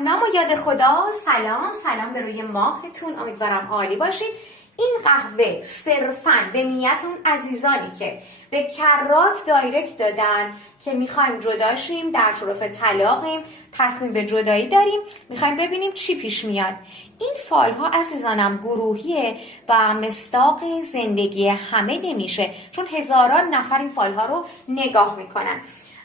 نمایاد خدا. سلام به روی ماهتون، امیدوارم عالی باشید. این قهوه صرفاً به نیت اون عزیزانی که به کرات دایرکت دادن که میخوایم جدا شیم، در شرف طلاقیم، تصمیم به جدایی داریم، میخوایم ببینیم چی پیش میاد. این فال ها عزیزانم گروهیه و مصداق زندگی همه نمیشه، چون هزاران نفر این فال ها رو نگاه میکنن.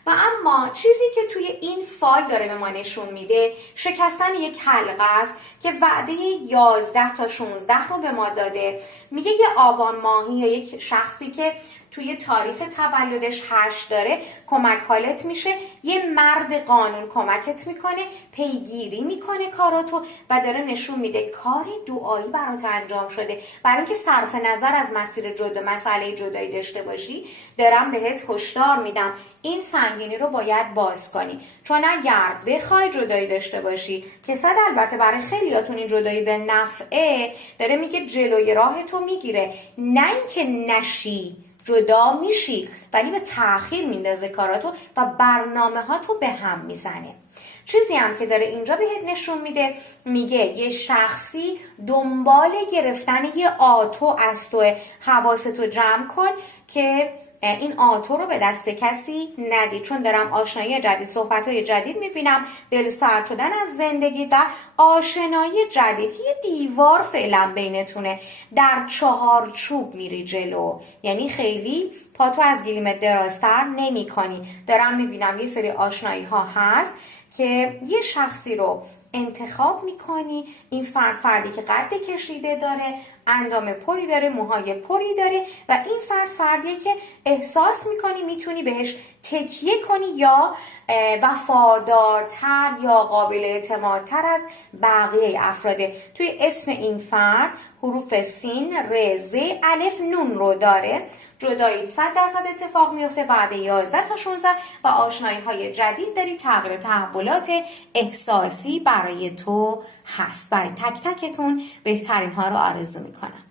و اما چیزی که توی این فال داره به ما نشون میده شکستن یک حلقه است که وعده 11 تا 16 رو به ما داده. میگه یه آبان ماهی یا یک شخصی که توی تاریخ تولدش 8 داره کمک حالت میشه، یه مرد قانون کمکت میکنه، پیگیری میکنه کاراتو و داره نشون میده کار دعایی برات انجام شده. برای اینکه صرف نظر از مسئله جدایی داشته باشی، دارم بهت هشدار میدم این سنگینی رو باید باز کنی، چون اگر بخوای جدایی داشته باشی که صد البته برای خیلیاتون این جدایی به نفعه، داره میگه جلوی راه تو میگیره، نه اینکه نشی، جدا میشی ولی به تأخیر میندازه کاراتو و برنامه ها تو به هم میزنه. چیزی هم که داره اینجا بهت نشون میده، میگه یه شخصی دنبال گرفتن یه آتو از تو، حواستو جمع کن که این آتو رو به دست کسی ندی، چون دارم آشنایی جدید، صحبت‌های جدید میبینم، دل سرد شدن از زندگی و آشنایی جدید. یه دیوار فعلا بینتونه، در چهارچوب میری جلو، یعنی خیلی پاتو از گلیمت درازتر نمی کنی. دارم میبینم یه سری آشنایی ها هست که یه شخصی رو انتخاب میکنی، این فردی که قد کشیده داره، اندام پری داره، موهای پری داره و این فردیه که احساس میکنی میتونی بهش تکیه کنی یا وفادارتر یا قابل اعتمادتر از بقیه افراده. توی اسم این فرد حروف سین، ر، ز، الف، نون رو داره. جدایی 100% اتفاق میفته بعد 11 تا 16 و آشنایی های جدید داری. تغییر تحولات احساسی برای تو هست. برای تک تکتون بهترین ها رو آرزو میکنم.